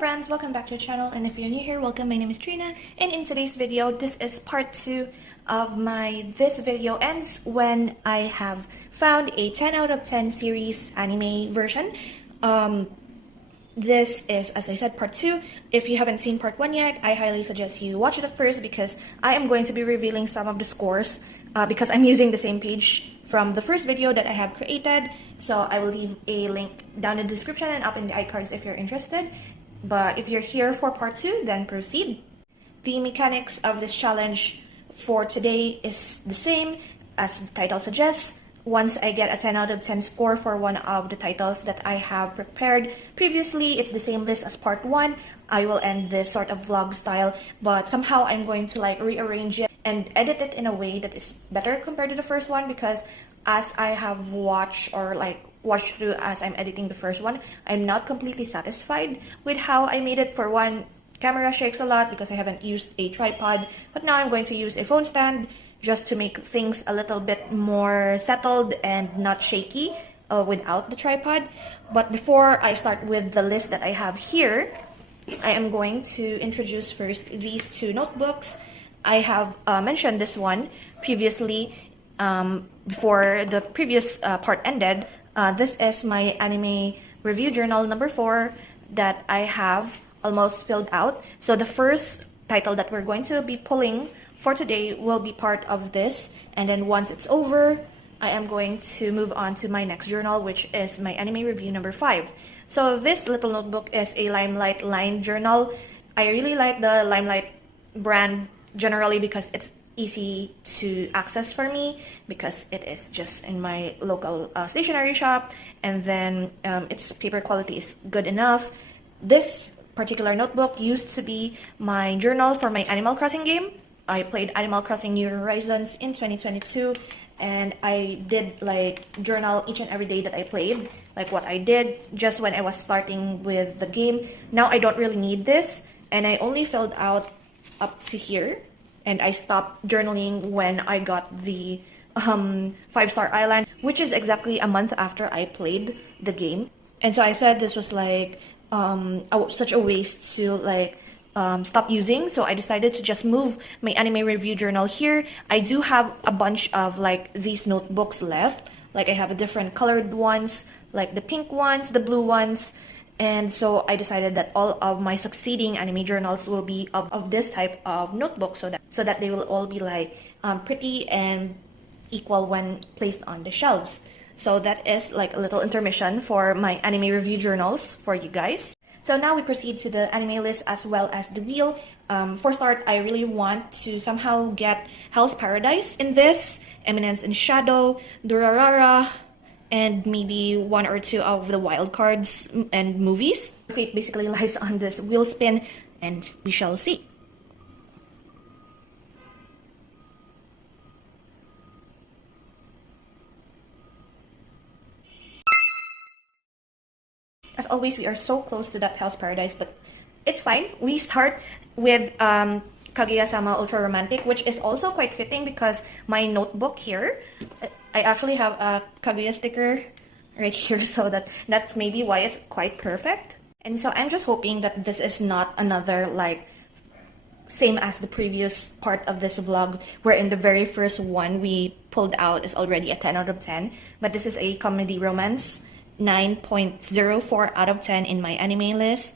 friends, welcome back to the channel, and if you're new here, welcome. My name is Trina, and in today's video, this is part 2 of my This Video Ends when I have found a 10 out of 10 series anime version. This is, as I said, part 2. If you haven't seen part 1 yet, I highly suggest you watch it at first because I am going to be revealing some of the scores because I'm using the same page from the first video that I have created. So I will leave a link down in the description and up in the iCards if you're interested. But if you're here for part 2, then proceed. The mechanics of this challenge for today is the same as the title suggests. Once I get a 10 out of 10 score for one of the titles that I have prepared previously, it's the same list as part 1. I will end this sort of vlog style, but somehow I'm going to rearrange it and edit it in a way that is better compared to the first one, because as I have watched through as I'm editing the first one, I'm not completely satisfied with how I made it. For one, camera shakes a lot because I haven't used a tripod, but now I'm going to use a phone stand just to make things a little bit more settled and not shaky without the tripod. But before I start with the list that I have here, I am going to introduce first these two notebooks. I have mentioned this one previously before the previous part ended. This is my anime review journal number 4 that I have almost filled out. So the first title that we're going to be pulling for today will be part of this, and then once it's over, I am going to move on to my next journal, which is my anime review number 5. So this little notebook is a Limelight lined journal. I really like the Limelight brand generally because it's easy to access for me, because it is just in my local stationery shop, and then its paper quality is good enough. This particular notebook used to be my journal for my Animal Crossing game. I played Animal Crossing New Horizons in 2022, and I did journal each and every day that I played, like what I did just when I was starting with the game. Now I don't really need this, and I only filled out up to here, and I stopped journaling when I got the 5-star island, which is exactly a month after I played the game. And so I said this was such a waste to stop using, so I decided to just move my anime review journal here. I do have a bunch of these notebooks left. I have different colored ones, like the pink ones, the blue ones, and so I decided that all of my succeeding anime journals will be of this type of notebook, so that they will all be pretty and equal when placed on the shelves. So that is a little intermission for my anime review journals for you guys. So now we proceed to the anime list as well as the wheel. For start, I really want to somehow get Hell's Paradise in this, Eminence in Shadow, Durarara, and maybe 1 or 2 of the wild cards and movies. Fate basically lies on this wheel spin, and we shall see. As always, we are so close to that Hell's Paradise, but it's fine. We start with Kaguya-sama Ultra Romantic, which is also quite fitting because my notebook here, I actually have a Kaguya sticker right here, so that's maybe why it's quite perfect. And so I'm just hoping that this is not another same as the previous part of this vlog, where in the very first one we pulled out is already a 10 out of 10, but this is a comedy romance, 9.04 out of 10 in my anime list.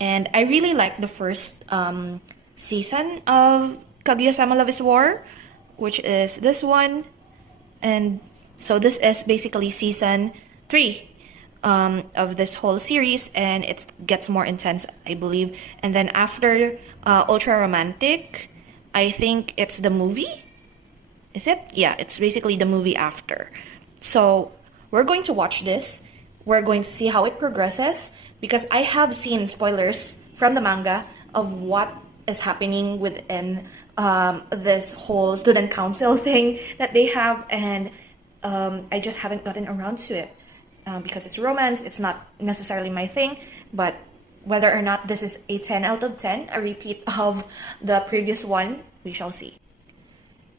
And I really like the first season of Kaguya-sama Love is War, which is this one. And so this is basically season 3 of this whole series, and it gets more intense, I believe. And then after Ultra Romantic, I think it's the movie. Is it? Yeah, it's basically the movie after. So we're going to watch this. We're going to see how it progresses, because I have seen spoilers from the manga of what is happening within this whole student council thing that they have, and I just haven't gotten around to it because it's romance. It's not necessarily my thing, but whether or not this is a 10 out of 10, a repeat of the previous one, we shall see.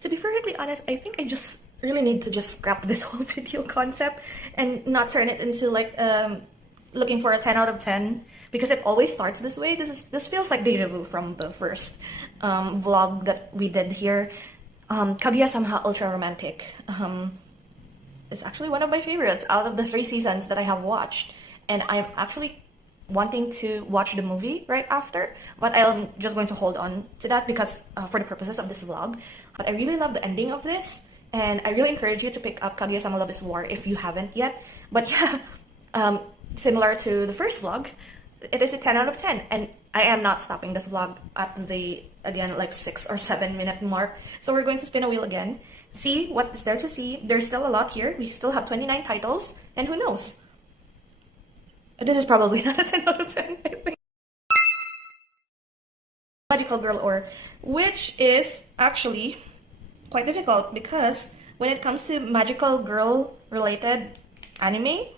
To be perfectly honest, I think I just really need to just scrap this whole video concept and not turn it into looking for a 10 out of 10 because it always starts this way. This feels like deja vu from the first vlog that we did here. Kaguya-sama Ultra Romantic is actually one of my favorites out of the 3 seasons that I have watched, and I'm actually wanting to watch the movie right after, but I'm just going to hold on to that because for the purposes of this vlog. But I really love the ending of this, and I really encourage you to pick up Kaguya-sama Love is War if you haven't yet. But yeah, similar to the first vlog, it is a 10 out of 10, and I am not stopping this vlog at the, again, like 6 or 7 minute mark. So we're going to spin a wheel again, see what is there to see. There's still a lot here. We still have 29 titles, and who knows? This is probably not a 10 out of 10, I think. Magical Girl Or, which is actually quite difficult because when it comes to magical girl related anime,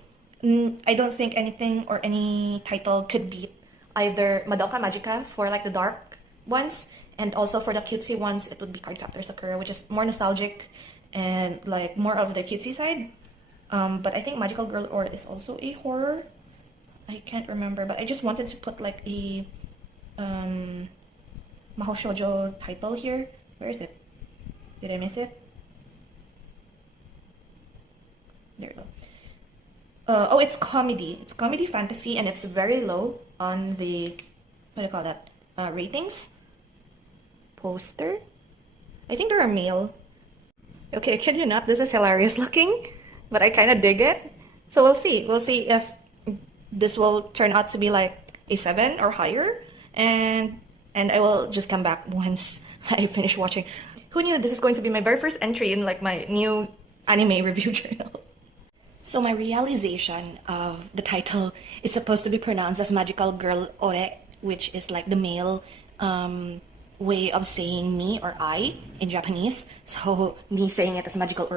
I don't think anything or any title could beat either Madoka Magica for like the dark ones, and also for the cutesy ones it would be Cardcaptor Sakura, which is more nostalgic and like more of the cutesy side. But I think Magical Girl Or is also a horror. I can't remember, but I just wanted to put like a Mahou Shoujo title here. Where is it? Did I miss it? There we go. Oh, it's comedy. It's comedy fantasy, and it's very low on the, what do you call that? Ratings. Poster. I think they're a male. Okay, kid you not, this is hilarious looking, but I kind of dig it. So we'll see. We'll see if this will turn out to be like a 7 or higher, and I will just come back once I finish watching. Who knew this is going to be my very first entry in like my new anime review journal? So my realization of the title is supposed to be pronounced as Magical Girl Ore, which is like the male way of saying me or I in Japanese. So me saying it as Magical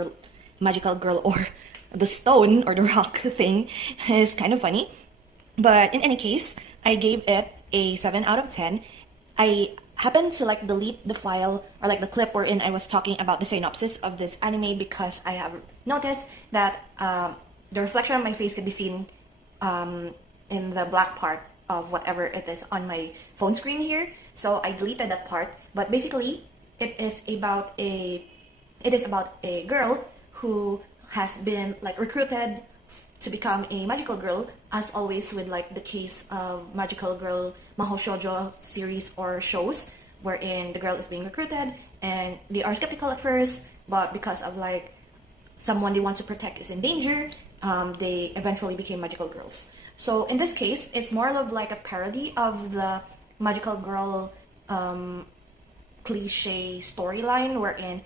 Girl or the stone or the rock thing is kind of funny. But in any case, I gave it a 7 out of 10. I happened to like delete the file or like the clip wherein I was talking about the synopsis of this anime because I have noticed that the reflection of my face could be seen in the black part of whatever it is on my phone screen here. So I deleted that part. But basically, it is about a girl who has been like recruited to become a magical girl, as always with like the case of magical girl Mahou Shoujo series or shows, wherein the girl is being recruited and they are skeptical at first, but because of like someone they want to protect is in danger, they eventually became magical girls. So in this case, it's more of like a parody of the magical girl cliche storyline, wherein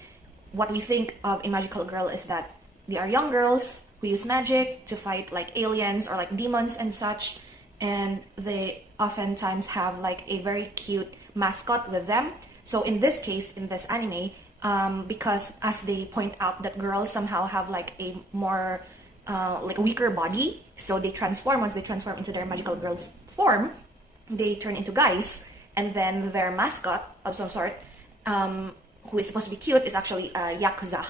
what we think of a magical girl is that they are young girls who use magic to fight like aliens or like demons and such, and they oftentimes have like a very cute mascot with them. So in this case, in this anime, because as they point out that girls somehow have like a more like a weaker body, so they transform. Once they transform into their magical girl form, they turn into guys, and then their mascot of some sort, who is supposed to be cute, is actually a yakuza.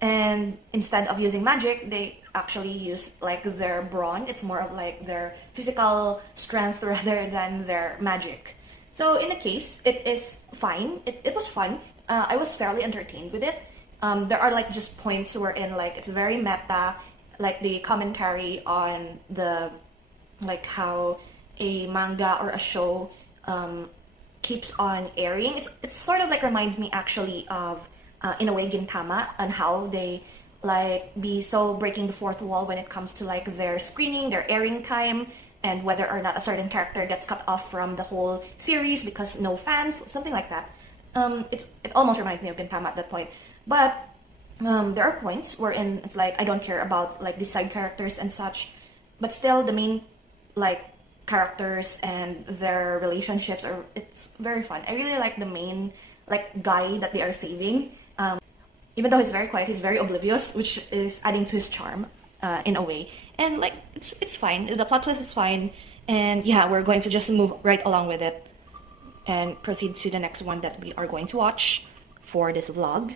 And instead of using magic, they actually use like their brawn. It's more of like their physical strength rather than their magic. So in a case, it is fine. It was fun. I was fairly entertained with it. There are like just points wherein like it's very meta, like the commentary on the like how a manga or a show keeps on airing. It's sort of like reminds me actually of in a way Gintama, and how they like be so breaking the fourth wall when it comes to like their screening, their airing time, and whether or not a certain character gets cut off from the whole series because no fans, something like that. It almost reminds me of Gintama at that point. But there are points wherein it's like I don't care about like the side characters and such, but still the main like characters and their relationships are, it's very fun. I really like the main like guy that they are saving. Even though he's very quiet, he's very oblivious, which is adding to his charm in a way. And like it's fine. The plot twist is fine, and yeah, we're going to just move right along with it and proceed to the next one that we are going to watch for this vlog.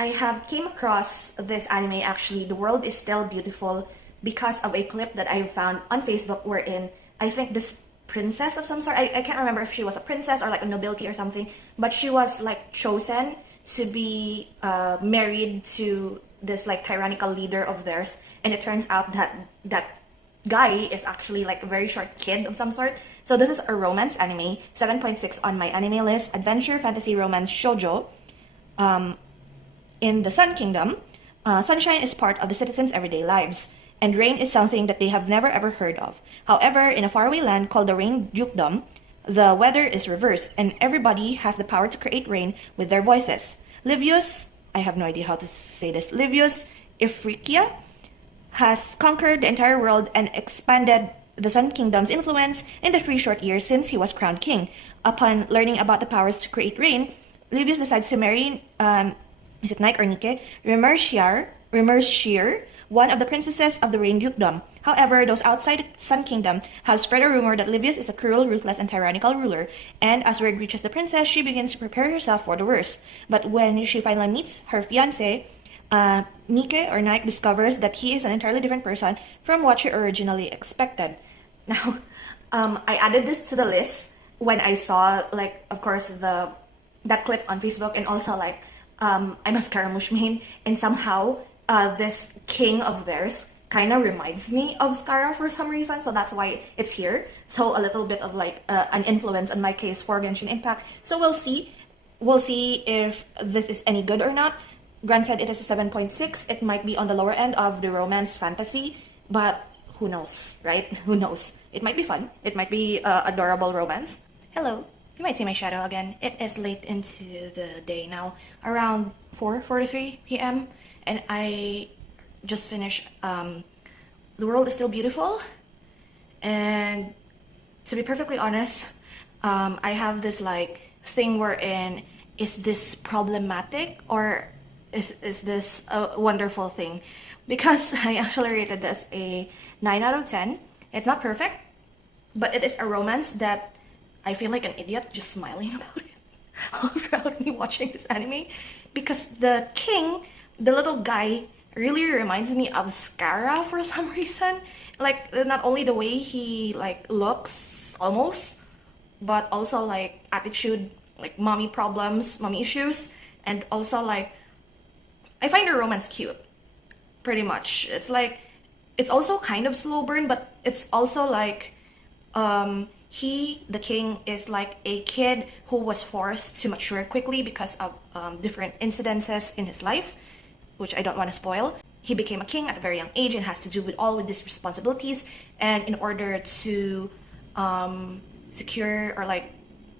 I have came across this anime actually, The World is Still Beautiful, because of a clip that I found on Facebook wherein I think this princess of some sort, I can't remember if she was a princess or like a nobility or something, but she was like chosen to be married to this like tyrannical leader of theirs, and it turns out that that guy is actually like a very short kid of some sort. So this is a romance anime, 7.6 on my anime list, adventure, fantasy, romance, shoujo. In the Sun Kingdom, sunshine is part of the citizens' everyday lives, and rain is something that they have never ever heard of. However, in a faraway land called the Rain Dukedom, the weather is reversed, and everybody has the power to create rain with their voices. Livius, I have no idea how to say this, Livius Ifriqiya has conquered the entire world and expanded the Sun Kingdom's influence in the 3 short years since he was crowned king. Upon learning about the powers to create rain, Livius decides to marry, is it Nike or Nike? Remershir, one of the princesses of the Rain Dukedom. However, those outside the Sun Kingdom have spread a rumor that Livius is a cruel, ruthless, and tyrannical ruler, and as word reaches the princess, she begins to prepare herself for the worst. But when she finally meets her fiancé, Nike discovers that he is an entirely different person from what she originally expected. Now, I added this to the list when I saw, like, of course, that clip on Facebook, and also like I'm a Scaramouche main, and somehow this king of theirs kind of reminds me of Scara for some reason, so that's why it's here. So a little bit of like an influence in my case for Genshin Impact. So we'll see. We'll see if this is any good or not. Granted, it is a 7.6. It might be on the lower end of the romance fantasy, but who knows, right? Who knows? It might be fun. It might be adorable romance. Hello. You might see my shadow again. It is late into the day now, around 4:43 p.m. and I just finished The World is Still Beautiful, and to be perfectly honest, I have this like thing wherein, is this problematic or is this a wonderful thing? Because I actually rated this a 9 out of 10. It's not perfect, but it is a romance that I feel like an idiot just smiling about it all throughout me watching this anime, because the king, the little guy, really reminds me of Scara for some reason. Like, not only the way he like looks almost, but also like attitude, like mommy problems, mommy issues, and also like I find the romance cute, pretty much. It's like, it's also kind of slow burn, but it's also like he, the king, is like a kid who was forced to mature quickly because of different incidences in his life, which I don't want to spoil. He became a king at a very young age and has to do with all of these responsibilities, and in order to secure or like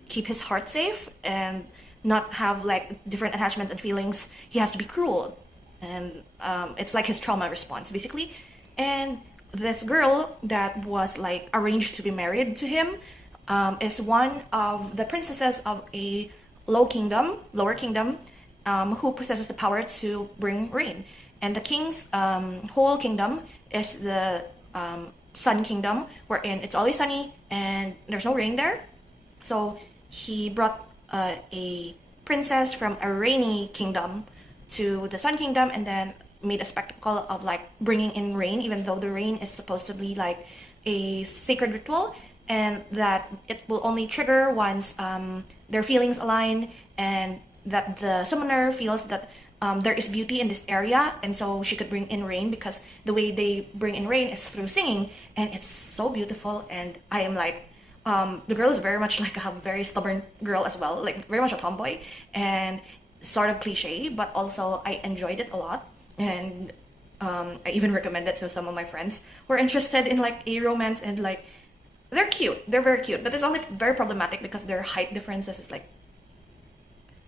keep his heart safe and not have like different attachments and feelings, he has to be cruel, and it's like his trauma response basically. And this girl that was like arranged to be married to him is one of the princesses of a lower kingdom, who possesses the power to bring rain. And the king's whole kingdom is the Sun Kingdom, wherein it's always sunny and there's no rain there. So he brought a princess from a rainy kingdom to the Sun Kingdom, and then made a spectacle of like bringing in rain, even though the rain is supposed to be like a sacred ritual, and that it will only trigger once their feelings align, and that the summoner feels that there is beauty in this area, and so she could bring in rain, because the way they bring in rain is through singing, and it's so beautiful. And I am like, the girl is very much like a very stubborn girl as well, like very much a tomboy, and sort of cliche, but also I enjoyed it a lot. And I even recommend it to some of my friends who are interested in like a romance, and like they're cute, they're very cute, but it's only very problematic because their height differences is like,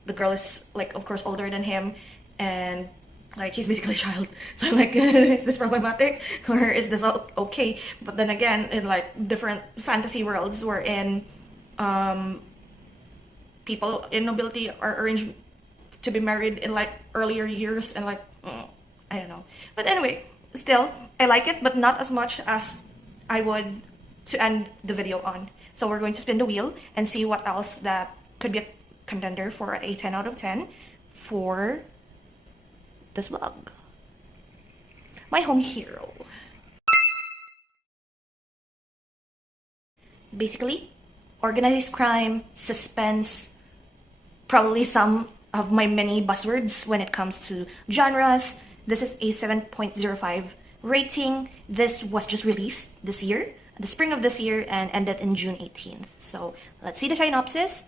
the girl is like of course older than him, and like he's basically a child. So I'm like, is this problematic or is this okay? But then again, in like different fantasy worlds wherein people in nobility are arranged to be married in like earlier years, and like I don't know. But anyway, still I like it, but not as much as I would to end the video on. So we're going to spin the wheel and see what else that could be a contender for a 10 out of 10 for this vlog. My home hero. Basically, organized crime, suspense, probably some of my many buzzwords when it comes to genres. This is a 7.05 rating. This was just released this year, the spring of this year, and ended in June 18th. So let's see the synopsis.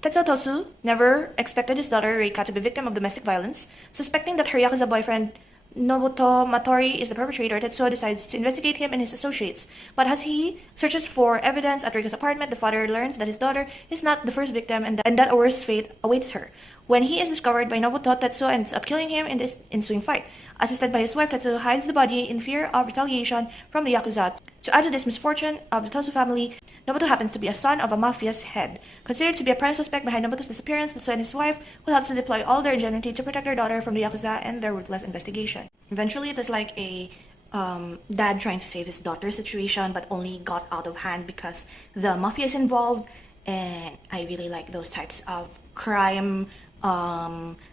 Tetsuo Tosu never expected his daughter Reika to be victim of domestic violence. Suspecting that her Yakuza boyfriend Nobuto Matori is the perpetrator, Tetsuo decides to investigate him and his associates. But as he searches for evidence at Reika's apartment, the father learns that his daughter is not the first victim and that a worse fate awaits her. When he is discovered by Nobuto, Tetsuo ends up killing him in this ensuing fight. Assisted by his wife, Tetsuo hides the body in fear of retaliation from the Yakuza. To add to this misfortune of the Tosu family, Nobuto happens to be a son of a mafia's head. Considered to be a prime suspect behind Nobuto's disappearance, Tetsuo and his wife will have to deploy all their ingenuity to protect their daughter from the Yakuza and their ruthless investigation. Eventually, it is like a dad trying to save his daughter situation, but only got out of hand because the mafia is involved. And I really like those types of crime,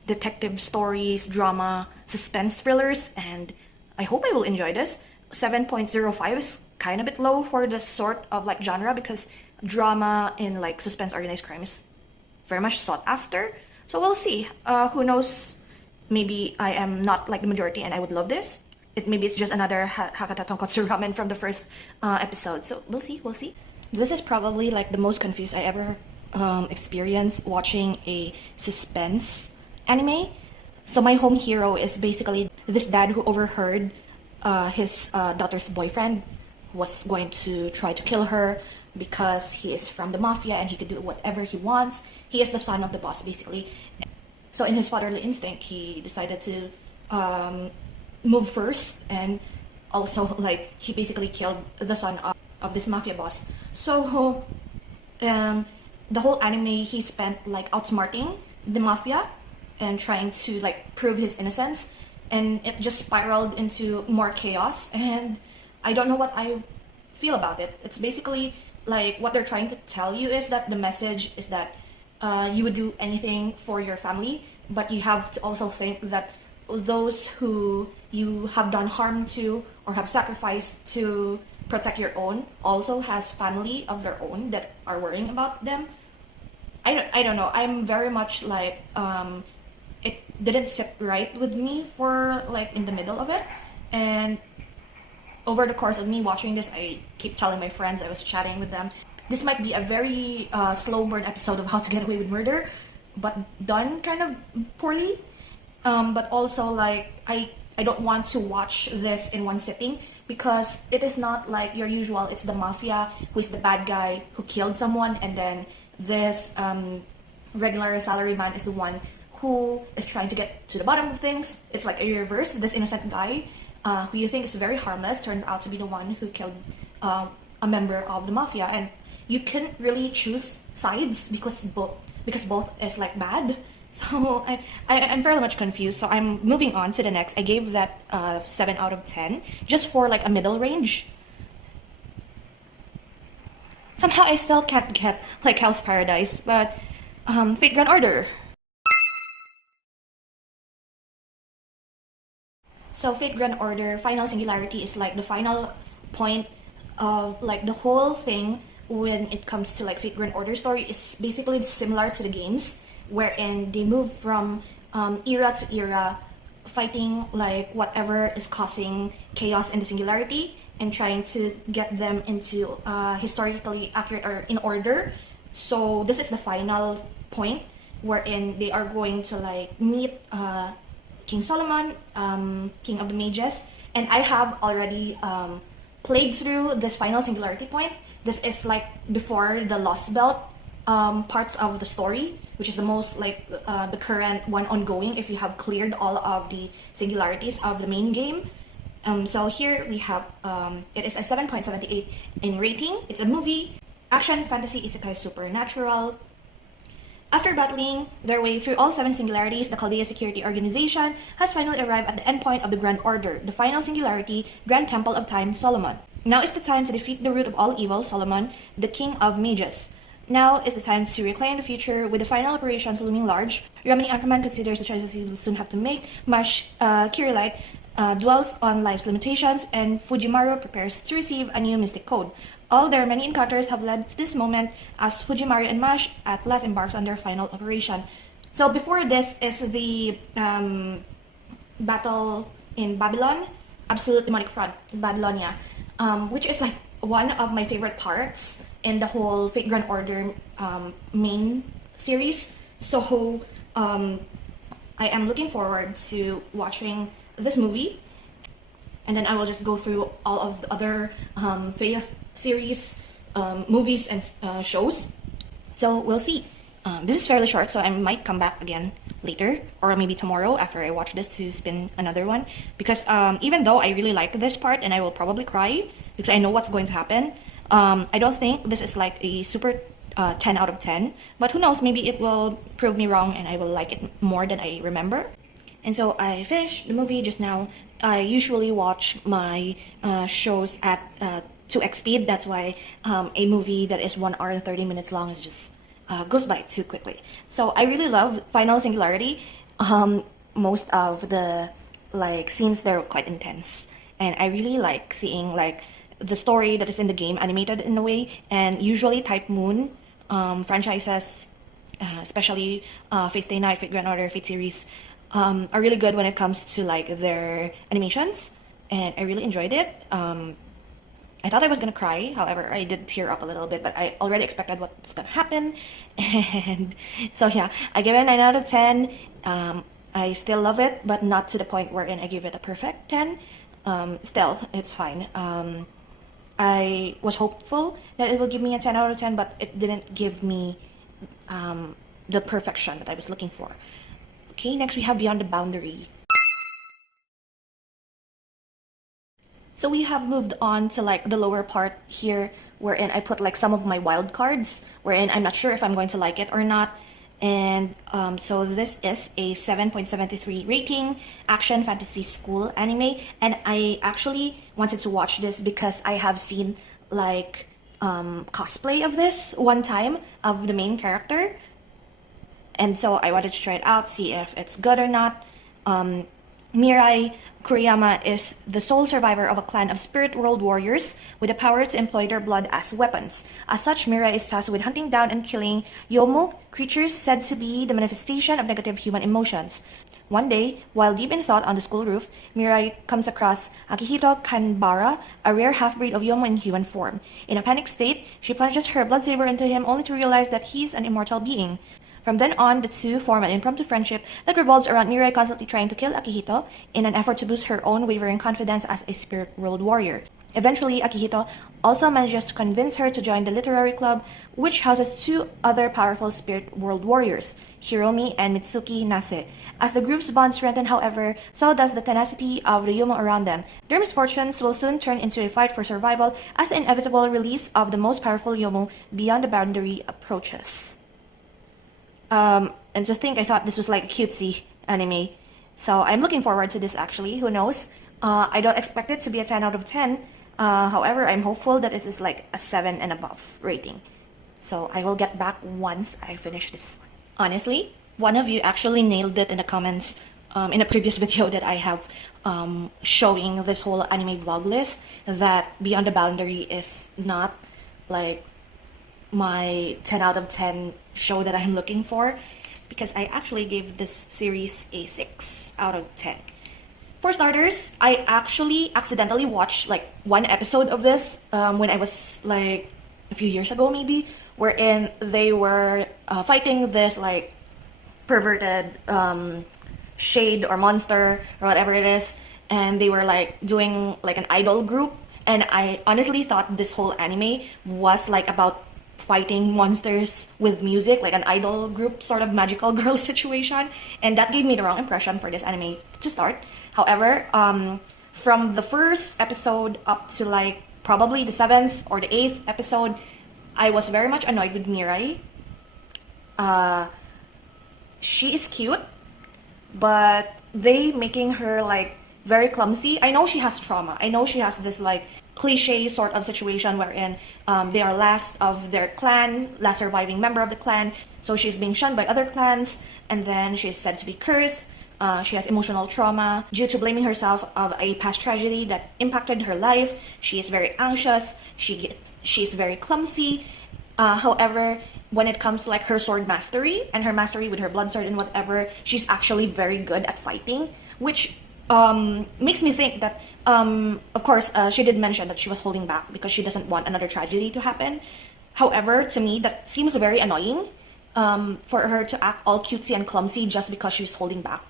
detective stories, drama, suspense thrillers, and I hope I will enjoy this. 7.05 is kind of a bit low for the sort of like genre because drama in like suspense organized crime is very much sought after. So we'll see. Who knows? Maybe I am not like the majority and I would love this. Maybe it's just another Hakata Tonkotsu ramen from the first episode. So we'll see. This is probably like the most confused I ever experienced watching a suspense anime. So my home hero is basically this dad who overheard his daughter's boyfriend was going to try to kill her because he is from the mafia and he could do whatever he wants. He is the son of the boss, basically. So in his fatherly instinct, he decided to move first, and also like he basically killed the son of this mafia boss. So the whole anime he spent like outsmarting the mafia and trying to like prove his innocence, and it just spiraled into more chaos, and I don't know what I feel about it. It's basically like what they're trying to tell you is that the message is that you would do anything for your family, but you have to also think that those who you have done harm to or have sacrificed to protect your own also has family of their own that are worrying about them. I don't know. I'm very much like it didn't sit right with me for like in the middle of it, and over the course of me watching this, I keep telling my friends, I was chatting with them, this might be a very slow burn episode of How to Get Away with Murder, but done kind of poorly. But also like I don't want to watch this in one sitting because it is not like your usual. It's the mafia who is the bad guy who killed someone, and then this regular salaryman is the one who is trying to get to the bottom of things. It's like a reverse. This innocent guy who you think is very harmless turns out to be the one who killed a member of the mafia, and you can't really choose sides because both is like bad. So I'm fairly much confused. So I'm moving on to the next. I gave that 7 out of 10 just for like a middle range. Somehow I still can't get like Hell's Paradise, but Fate Grand Order. So Fate Grand Order Final Singularity is like the final point of like the whole thing when it comes to like Fate Grand Order story is basically similar to the games, wherein they move from era to era, fighting like whatever is causing chaos in the singularity and trying to get them into historically accurate or in order. So this is the final point wherein they are going to like meet King Solomon, King of the Mages, and I have already played through this final singularity point. This is like before the Lost Belt parts of the story, which is the most like the current one ongoing if you have cleared all of the singularities of the main game. So here we have it is a 7.78 in rating. It's a movie, action, fantasy, isekai, supernatural. After battling their way through all 7 singularities, the Chaldea Security Organization has finally arrived at the endpoint of the Grand Order, the final singularity, Grand Temple of Time, Solomon. Now is the time to defeat the root of all evil, Solomon, the King of Mages. Now is the time to reclaim the future with the final operations looming large. Remini Ackerman considers the choices he will soon have to make. Mash Kirillite dwells on life's limitations, and Fujimaru prepares to receive a new mystic code. All their many encounters have led to this moment as Fujimaru and Mash at last embarks on their final operation. So before this is the battle in Babylon, Absolute Demonic Front, Babylonia, which is like one of my favorite parts in the whole Fate Grand Order main series. So I am looking forward to watching this movie, and then I will just go through all of the other Fate series movies and shows. So we'll see. This is fairly short, so I might come back again later, or maybe tomorrow after I watch this to spin another one, because even though I really like this part and I will probably cry because I know what's going to happen, I don't think this is like a super 10 out of 10, but who knows, maybe it will prove me wrong and I will like it more than I remember. And so I finished the movie just now. I usually watch my shows at 2x speed. That's why a movie that is 1 hour and 30 minutes long is just goes by too quickly. So I really love Final Singularity. Most of the like scenes there were quite intense, and I really like seeing like the story that is in the game animated in a way. And usually Type Moon franchises, especially Fate Stay Night, Fate Grand Order, Fate series, are really good when it comes to like their animations, and I really enjoyed it. I thought I was gonna cry, however, I did tear up a little bit, but I already expected what's gonna happen. And so yeah, I give it a 9 out of 10. I still love it, but not to the point wherein I give it a perfect 10. Still, it's fine. I was hopeful that it would give me a 10 out of 10, but it didn't give me the perfection that I was looking for. Okay, next we have Beyond the Boundary. So we have moved on to like the lower part here, wherein I put like some of my wild cards, wherein I'm not sure if I'm going to like it or not. And so this is a 7.73 rating action fantasy school anime, and I actually wanted to watch this because I have seen like cosplay of this one time of the main character, and so I wanted to try it out, see if it's good or not. Mirai Kuriyama is the sole survivor of a clan of spirit world warriors with the power to employ their blood as weapons. As such, Mirai is tasked with hunting down and killing yomu, creatures said to be the manifestation of negative human emotions. One day, while deep in thought on the school roof, Mirai comes across Akihito Kanbara, a rare half-breed of yomu in human form. In a panicked state, she plunges her blood saber into him only to realize that he's an immortal being. From then on, the two form an impromptu friendship that revolves around Mirai constantly trying to kill Akihito in an effort to boost her own wavering confidence as a spirit world warrior. Eventually, Akihito also manages to convince her to join the literary club, which houses two other powerful spirit world warriors, Hiromi and Mitsuki Nase. As the group's bond strengthen, however, so does the tenacity of the yomu around them. Their misfortunes will soon turn into a fight for survival as the inevitable release of the most powerful yomu Beyond the Boundary approaches. And to think, I thought this was like a cutesy anime. So I'm looking forward to this actually, who knows. I don't expect it to be a 10 out of 10. However, I'm hopeful that it is like a 7 and above rating. So I will get back once I finish this one. Honestly, one of you actually nailed it in the comments in a previous video that I have showing this whole anime vlog list, that Beyond the Boundary is not like my 10 out of 10 show that I'm looking for, because I actually gave this series a 6 out of 10. For starters, I actually accidentally watched like one episode of this when I was like a few years ago maybe, wherein they were fighting this like perverted shade or monster or whatever it is, and they were like doing like an idol group, and I honestly thought this whole anime was like about fighting monsters with music, like an idol group sort of magical girl situation, and that gave me the wrong impression for this anime to start. However, from the first episode up to like probably the 7th or the 8th episode, I was very much annoyed with Mirai. She is cute, but they making her like very clumsy. I know she has trauma. I know she has this like cliche sort of situation wherein they are last of their clan, last surviving member of the clan. So she's being shunned by other clans, and then she's said to be cursed. She has emotional trauma due to blaming herself of a past tragedy that impacted her life. She is very anxious. She's very clumsy. However, when it comes to like her sword mastery and her mastery with her blood sword and whatever, she's actually very good at fighting, which makes me think that, of course, she did mention that she was holding back because she doesn't want another tragedy to happen. However, to me, that seems very annoying, for her to act all cutesy and clumsy just because she's holding back.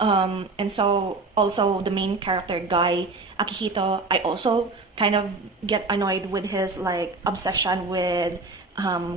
And so also the main character guy, Akihito, I also kind of get annoyed with his like obsession with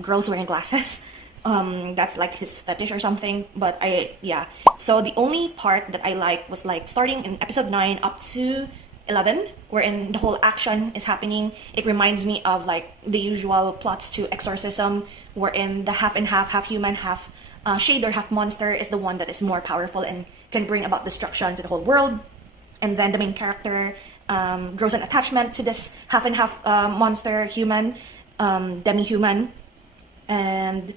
girls wearing glasses. That's like his fetish or something. But yeah. So the only part that I like was like starting in episode 9 up to 11, wherein the whole action is happening. It reminds me of like the usual plots to exorcism, wherein the half and half, half human, half shade or half monster is the one that is more powerful and can bring about destruction to the whole world. And then the main character grows an attachment to this half and half monster human, demi-human, and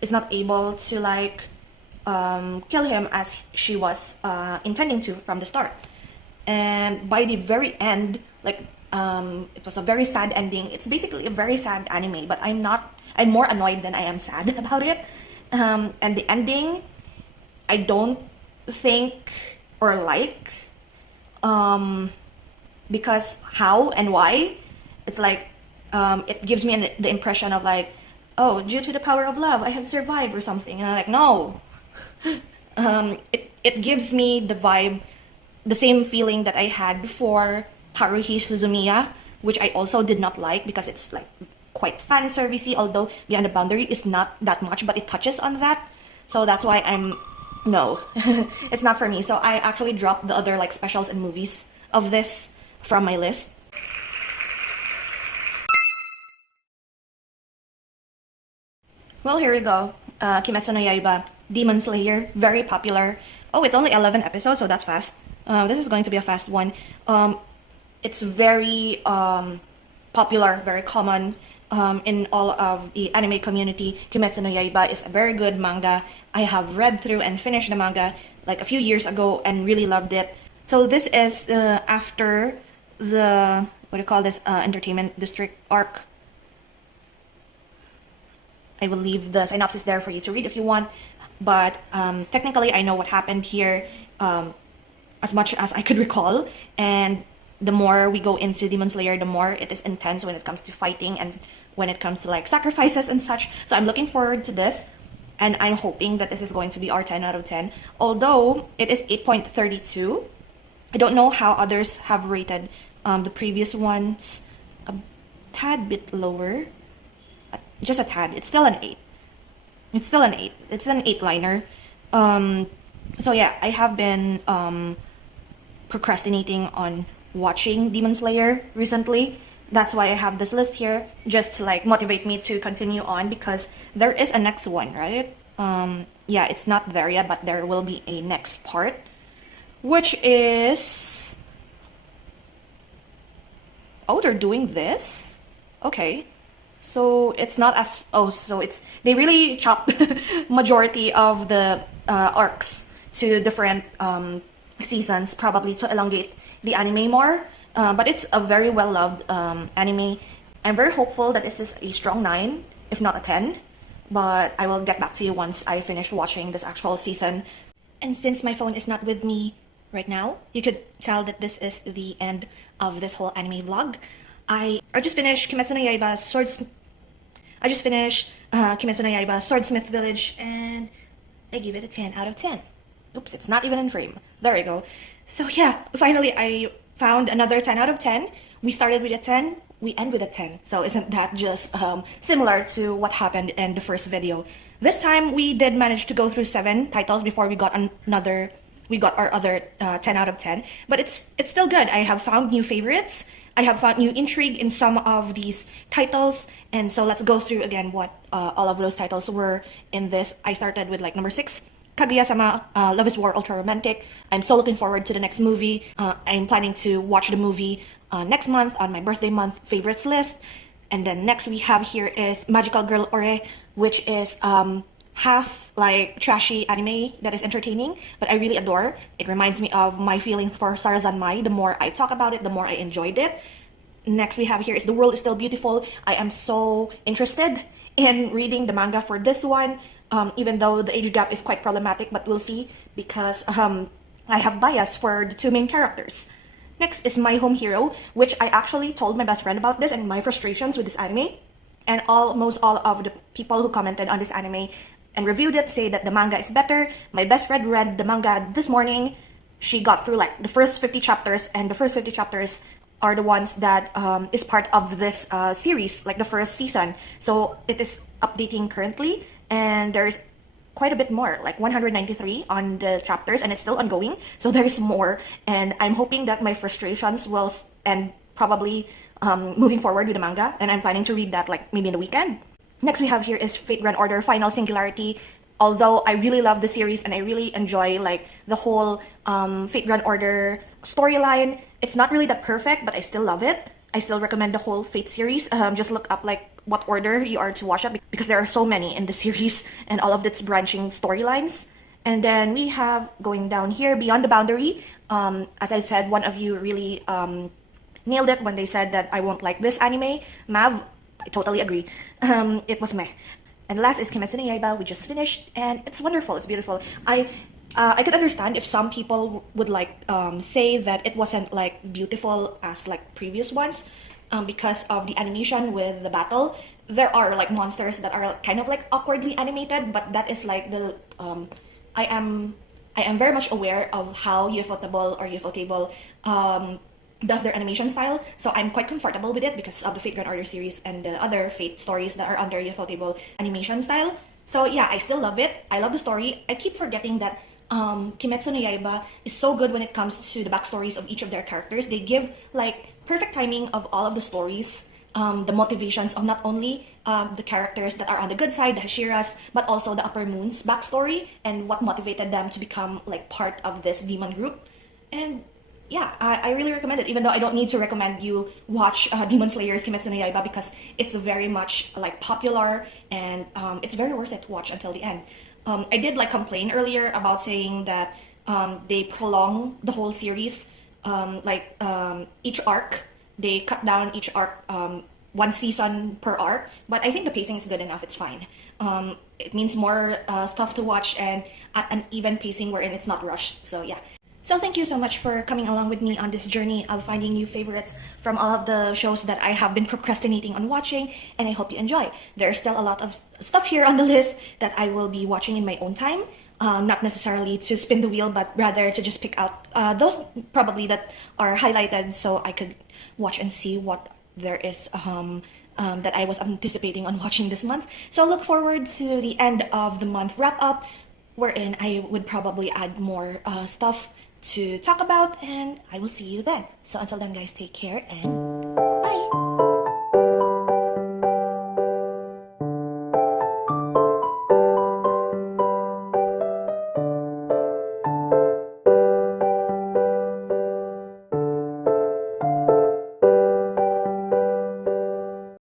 is not able to like kill him as she was intending to from the start. And by the very end, like it was a very sad ending. It's basically a very sad anime, but I'm more annoyed than I am sad about it. And the ending, I don't think or like, because how and why, it's like it gives me the impression of like, oh, due to the power of love, I have survived or something. And I'm like, no. It gives me the vibe, the same feeling that I had before Haruhi Suzumiya, which I also did not like because it's like quite fan servicey, although Beyond the Boundary is not that much, but it touches on that. So that's why no, it's not for me. So I actually dropped the other like specials and movies of this from my list. Well, here we go. Kimetsu no Yaiba, Demon Slayer, very popular. Oh, it's only 11 episodes, so that's fast. This is going to be a fast one. It's very popular, very common in all of the anime community. Kimetsu no Yaiba is a very good manga. I have read through and finished the manga like a few years ago and really loved it. So this is after the, what do you call this, Entertainment District arc. I will leave the synopsis there for you to read if you want. But technically, I know what happened here as much as I could recall. And the more we go into Demon Slayer, the more it is intense when it comes to fighting and when it comes to like sacrifices and such. So I'm looking forward to this. And I'm hoping that this is going to be our 10 out of 10. Although it is 8.32. I don't know how others have rated the previous ones. A tad bit lower. Just a tad. It's still an 8. It's still an 8. It's an 8-liner. So yeah, I have been procrastinating on watching Demon Slayer recently. That's why I have this list here, just to like motivate me to continue on, because there is a next one, right? Yeah, it's not there yet, but there will be a next part, which is, oh, they're doing this? Okay. So it's not as, oh, so it's, they really chopped majority of the arcs to different seasons, probably to elongate the anime more. But it's a very well-loved anime. I'm very hopeful that this is a strong 9, if not a 10. But I will get back to you once I finish watching this actual season. And since my phone is not with me right now, you could tell that this is the end of this whole anime vlog. I just finished Kimetsu no Yaiba Swordsmith Village, and I give it a 10 out of 10. Oops, it's not even in frame. There we go. So yeah, finally I found another 10 out of 10. We started with a 10, we end with a 10. So isn't that just similar to what happened in the first video? This time we did manage to go through 7 titles before we got our other 10 out of 10. But it's still good. I have found new favorites. I have found new intrigue in some of these titles. And so let's go through again what all of those titles were in this. I started with like number 6. Kaguya-sama, Love is War Ultra Romantic. I'm so looking forward to the next movie. I'm planning to watch the movie next month on my birthday month favorites list. And then next we have here is Magical Girl Ore, which is half like trashy anime that is entertaining, but I really adore. It reminds me of my feelings for Sarazanmai. The more I talk about it, the more I enjoyed it. Next we have here is The World is Still Beautiful. I am so interested in reading the manga for this one, even though the age gap is quite problematic, but we'll see because I have bias for the two main characters. Next is My Home Hero, which I actually told my best friend about this and my frustrations with this anime. And almost all of the people who commented on this anime and reviewed it say that the manga is better. My best friend read the manga this morning. She got through like the first 50 chapters, and the first 50 chapters are the ones that is part of this series, like the first season. So it is updating currently, and there's quite a bit more, like 193 on the chapters, and it's still ongoing. So there's more, and I'm hoping that my frustrations will end probably moving forward with the manga, and I'm planning to read that like maybe in the weekend. Next we have here is Fate Grand Order Final Singularity. Although I really love the series and I really enjoy like the whole Fate Grand Order storyline, it's not really that perfect, but I still love it. I still recommend the whole Fate series. Just look up like what order you are to watch it, because there are so many in the series and all of its branching storylines. And then we have, going down here, Beyond the Boundary. As I said, one of you really nailed it when they said that I won't like this anime. Mav, I totally agree. It was meh. And last is Kimetsu no Yaiba. We just finished, and it's wonderful. It's beautiful. I could understand if some people would like say that it wasn't like beautiful as like previous ones, because of the animation with the battle. There are like monsters that are kind of like awkwardly animated, but that is like the I am very much aware of how Ufotable or Ufotable does their animation style, so I'm quite comfortable with it because of the Fate Grand Order series and the other Fate stories that are under Ufotable animation style. So yeah, I still love it. I love the story. I keep forgetting that Kimetsu no Yaiba is so good when it comes to the backstories of each of their characters. They give like perfect timing of all of the stories, the motivations of not only the characters that are on the good side, the Hashiras, but also the Upper Moon's backstory and what motivated them to become like part of this demon group. And yeah, I really recommend it, even though I don't need to recommend you watch Demon Slayer's Kimetsu no Yaiba, because it's very much like popular, and it's very worth it to watch until the end. I did like complain earlier about saying that they prolong the whole series, each arc, they cut down each arc one season per arc, but I think the pacing is good enough. It's fine. It means more stuff to watch and at an even pacing wherein it's not rushed. So yeah. So thank you so much for coming along with me on this journey of finding new favorites from all of the shows that I have been procrastinating on watching, and I hope you enjoy. There's still a lot of stuff here on the list that I will be watching in my own time. Not necessarily to spin the wheel, but rather to just pick out those probably that are highlighted so I could watch and see what there is that I was anticipating on watching this month. So look forward to the end of the month wrap up, wherein I would probably add more stuff to talk about, and I will see you then. So until then guys, take care and